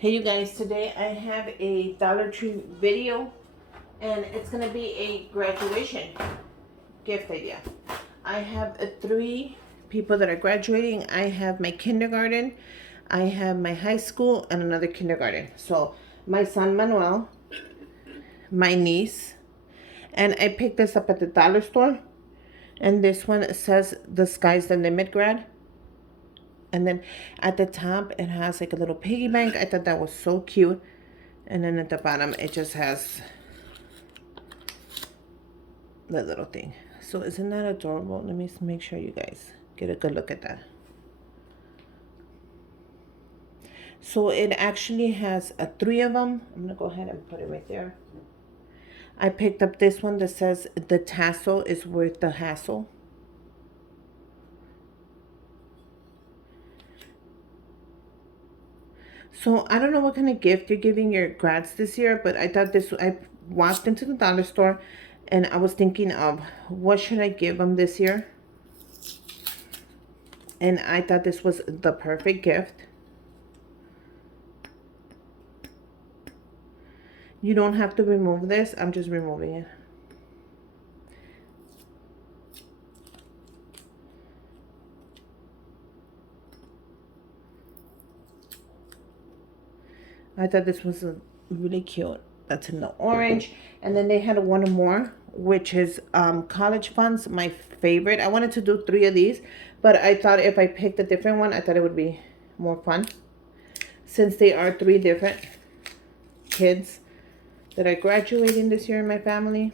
Hey you guys, today I have a Dollar Tree video and it's going to be a graduation gift idea. I have three people that are graduating. I have my kindergarten, I have my high school, and another kindergarten. So my son Manuel, my niece, and I picked this up at the dollar store. And this one says the sky's the limit grad. And then at the top it has like a little piggy bank. I thought that was so cute. And then at the bottom it just has that little thing. So isn't that adorable? Let me make sure you guys get a good look at that. So it actually has three of them. I'm gonna go ahead and put it right there. I picked up this one that says the tassel is worth the hassle. So I don't know what kind of gift you're giving your grads this year, but I thought this, I walked into the dollar store and I was thinking of what should I give them this year? And I thought this was the perfect gift. You don't have to remove this. I'm just removing it. I thought this was really cute. That's in the orange. And then they had one more, which is college funds, my favorite. I wanted to do three of these, but I thought if I picked a different one, I thought it would be more fun. Since they are three different kids that are graduating this year in my family.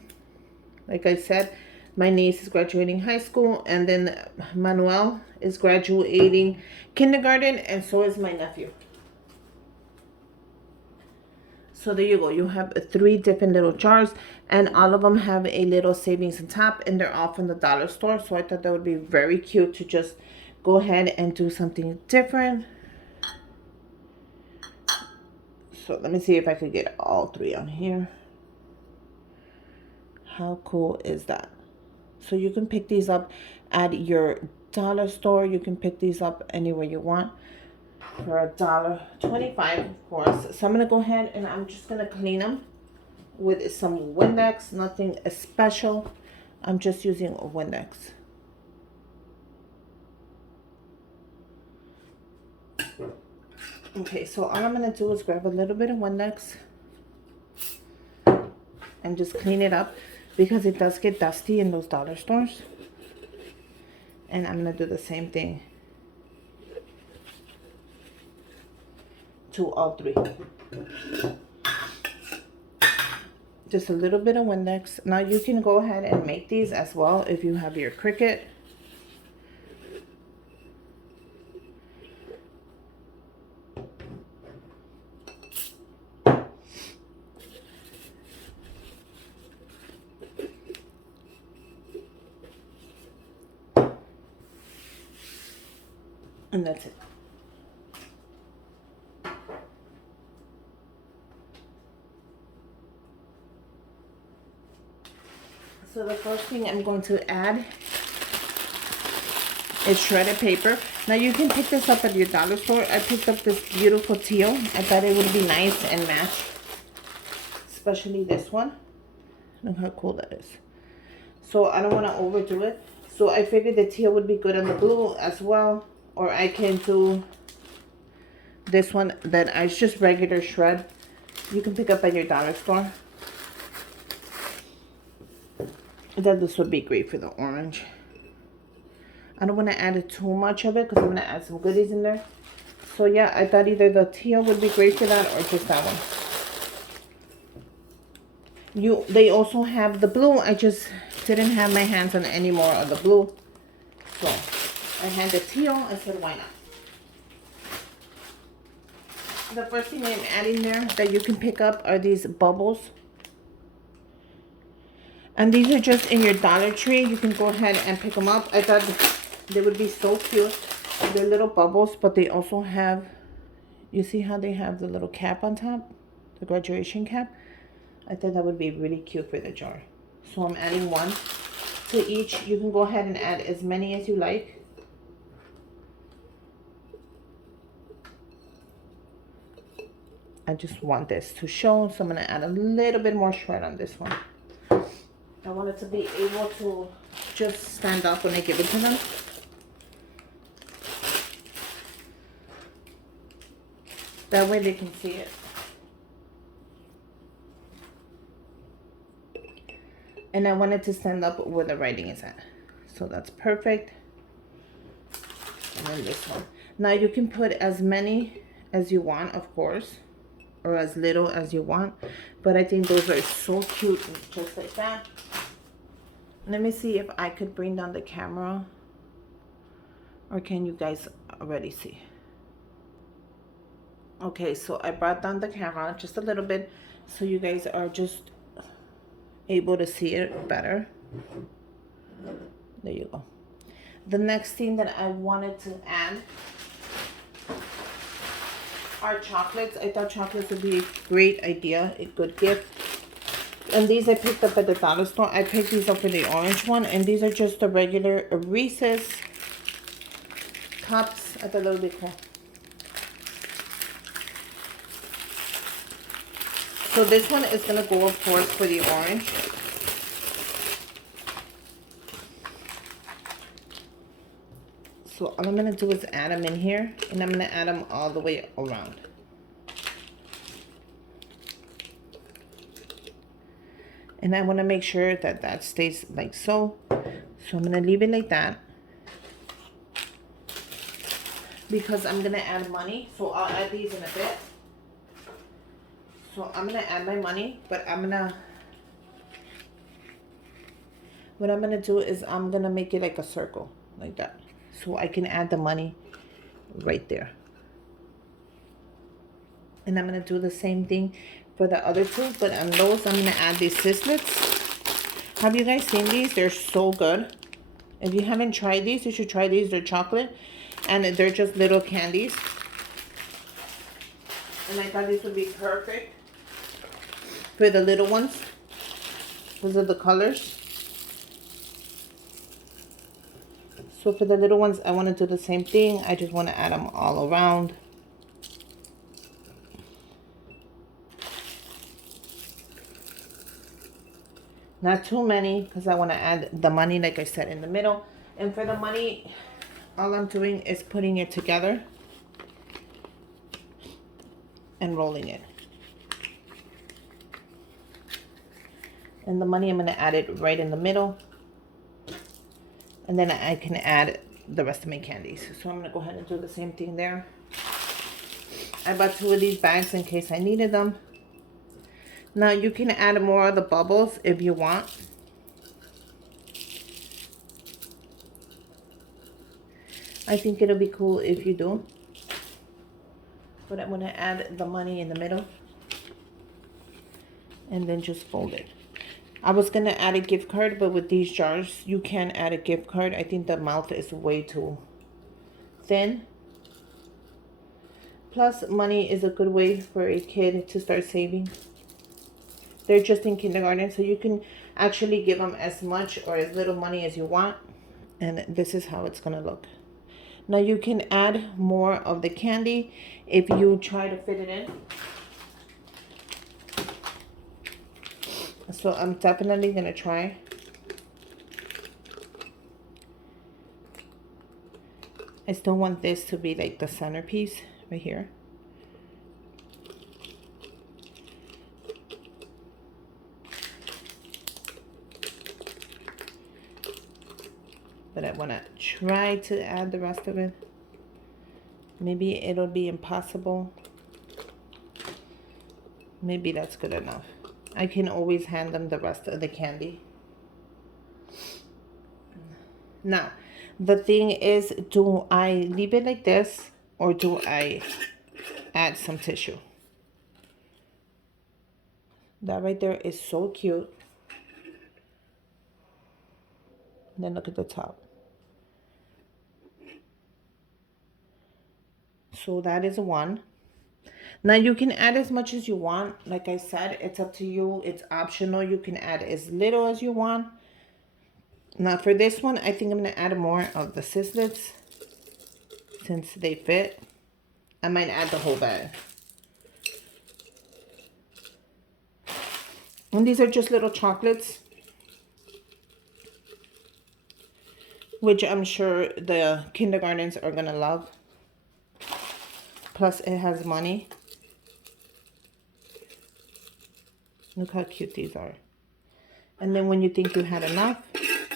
Like I said, my niece is graduating high school, and then Manuel is graduating kindergarten, and so is my nephew. So there you go. You have three different little jars, and all of them have a little savings on top, and they're all from the dollar store. So I thought that would be very cute to just go ahead and do something different. So let me see if I could get all three on here. How cool is that? So you can pick these up at your dollar store. You can pick these up anywhere you want for $1.25, of course. So I'm gonna go ahead and I'm just gonna clean them with some Windex. Nothing special. I'm just using a Windex. Okay, so all I'm gonna do is grab a little bit of Windex and just clean it up because it does get dusty in those dollar stores. And I'm gonna do the same thing to all three. Just a little bit of Windex. Now you can go ahead and make these as well if you have your Cricut. And that's it. So the first thing I'm going to add is shredded paper. Now you can pick this up at your dollar store. I picked up this beautiful teal. I thought it would be nice and match, especially this one. Look how cool that is. So I don't want to overdo it. So I figured the teal would be good on the blue as well. Or I can do this one that I just regular shred. You can pick up at your dollar store. I thought this would be great for the orange. I don't want to add too much of it because I'm going to add some goodies in there. So yeah, I thought either the teal would be great for that or just that one. They also have the blue. I just didn't have my hands on any more of the blue. So I had the teal. I said, why not? The first thing I'm adding there that you can pick up are these bubbles. And these are just in your Dollar Tree. You can go ahead and pick them up. I thought they would be so cute. They're little bubbles, but they also have, you see how they have the little cap on top? The graduation cap? I thought that would be really cute for the jar. So I'm adding one to each. You can go ahead and add as many as you like. I just want this to show, so I'm going to add a little bit more shred on this one. I want it to be able to just stand up when I give it to them. That way they can see it. And I want it to stand up where the writing is at. So that's perfect. And then this one. Now you can put as many as you want, of course, or as little as you want. But I think those are so cute, just like that. Let me see if I could bring down the camera. Or can you guys already see? Okay, so I brought down the camera just a little bit so you guys are just able to see it better. There you go. The next thing that I wanted to add are chocolates. I thought chocolates would be a great idea, a good gift. And these I picked up at the dollar store. I picked these up for the orange one, and these are just the regular Reese's cups. I thought that would be cool. So this one is going to go, of course, for the orange. So all I'm going to do is add them in here, and I'm going to add them all the way around. And I want to make sure that that stays like so. So I'm going to leave it like that, because I'm going to add money. So I'll add these in a bit. So I'm going to add my money, but what I'm going to do is I'm going to make it like a circle, like that. So I can add the money right there. And I'm going to do the same thing for the other two, but on those I'm going to add these Sizzlets. Have you guys seen these? They're so good. If you haven't tried these, you should try these. They're chocolate, and they're just little candies. And I thought these would be perfect for the little ones. Those are the colors. So for the little ones, I want to do the same thing. I just want to add them all around. Not too many, because I want to add the money, like I said, in the middle. And for the money, all I'm doing is putting it together and rolling it. And the money, I'm going to add it right in the middle. And then I can add the rest of my candies. So I'm going to go ahead and do the same thing there. I bought 2 of these bags in case I needed them. Now you can add more of the bubbles if you want. I think it'll be cool if you do. But I'm going to add the money in the middle. And then just fold it. I was going to add a gift card, but with these jars, you can add a gift card. I think the mouth is way too thin. Plus, money is a good way for a kid to start saving. They're just in kindergarten, so you can actually give them as much or as little money as you want. And this is how it's going to look. Now, you can add more of the candy if you try to fit it in. So I'm definitely going to try. I still want this to be like the centerpiece right here. But I want to try to add the rest of it. Maybe it'll be impossible. Maybe that's good enough. I can always hand them the rest of the candy. Now, the thing is, do I leave it like this or do I add some tissue? That right there is so cute. And then look at the top. So that is one. Now you can add as much as you want. Like I said, it's up to you. It's optional. You can add as little as you want. Now for this one, I think I'm going to add more of the Sizzlets since they fit. I might add the whole bag. And these are just little chocolates, which I'm sure the kindergartens are gonna love. Plus it has money. Look how cute these are. And then when you think you had enough,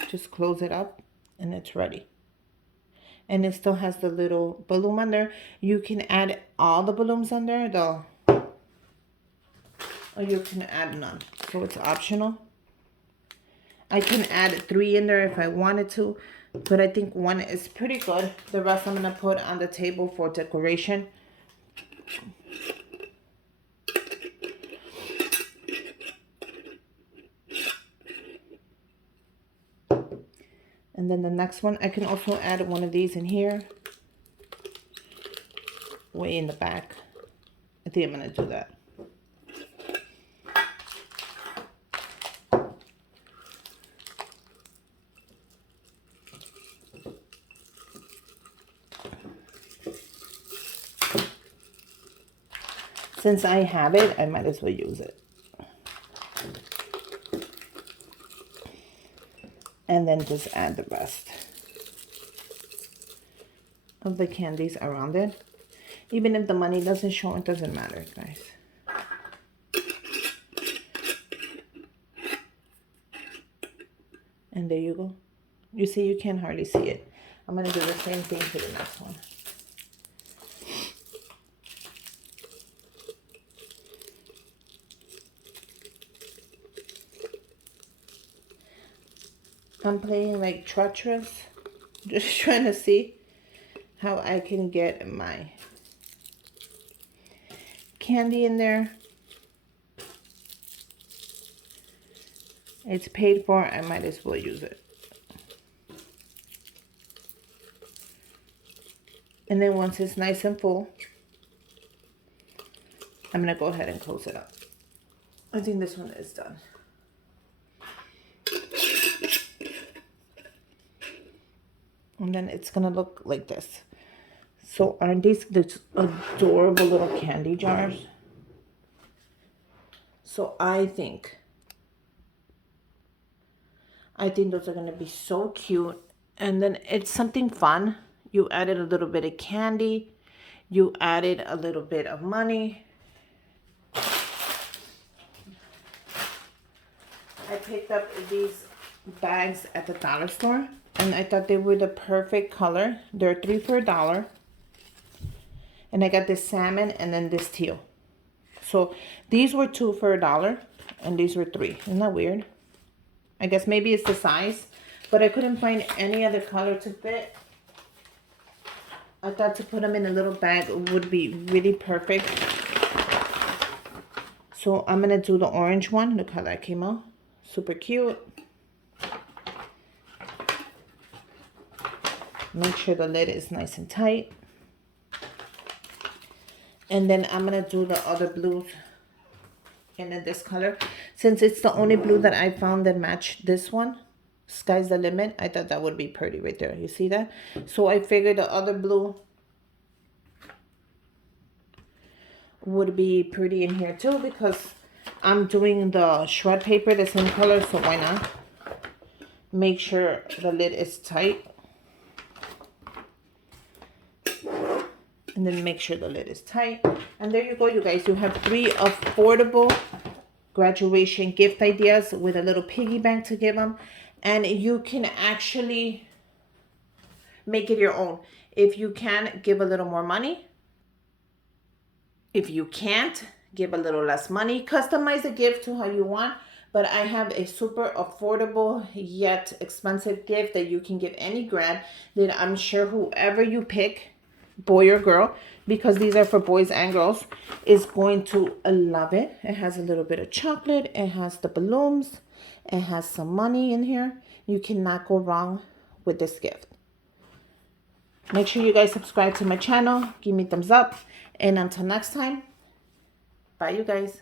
just close it up and it's ready. And it still has the little balloon under. You can add all the balloons under, though, or you can add none. So it's optional. I can add 3 in there if I wanted to, but I think 1 is pretty good. The rest I'm gonna put on the table for decoration. And then the next one, I can also add one of these in here. Way in the back. I think I'm gonna do that. Since I have it, I might as well use it. And then just add the rest of the candies around it. Even if the money doesn't show, it doesn't matter, guys. And there you go. You see, you can hardly see it. I'm going to do the same thing for the next one. I'm playing like treacherous, just trying to see how I can get my candy in there. It's paid for, I might as well use it. And then once it's nice and full, I'm gonna go ahead and close it up. I think this one is done. And then it's gonna look like this. So aren't these adorable little candy jars? So I think those are gonna be so cute. And then it's something fun. You added a little bit of candy. You added a little bit of money. I picked up these bags at the dollar store. And I thought they were the perfect color. They're 3 for $1. And I got this salmon and then this teal. So these were 2 for $1 and these were 3. Isn't that weird? I guess maybe it's the size, but I couldn't find any other color to fit. I thought to put them in a little bag would be really perfect. So I'm gonna do the orange one. Look how that came out. Super cute. Make sure the lid is nice and tight. And then I'm going to do the other blues in this color. Since it's the only blue that I found that matched this one, Sky's the Limit, I thought that would be pretty right there. You see that? So I figured the other blue would be pretty in here too, because I'm doing the shred paper the same color, so why not? Make sure the lid is tight. And then make sure the lid is tight. And there you go, you guys. You have 3 affordable graduation gift ideas with a little piggy bank to give them. And you can actually make it your own. If you can, give a little more money. If you can't, give a little less money. Customize the gift to how you want. But I have a super affordable yet expensive gift that you can give any grad that I'm sure whoever you pick, boy or girl, because these are for boys and girls, is going to love it. It has a little bit of chocolate. It has the balloons. It has some money in here. You cannot go wrong with this gift. Make sure you guys subscribe to my channel. Give me a thumbs up. And until next time, bye you guys.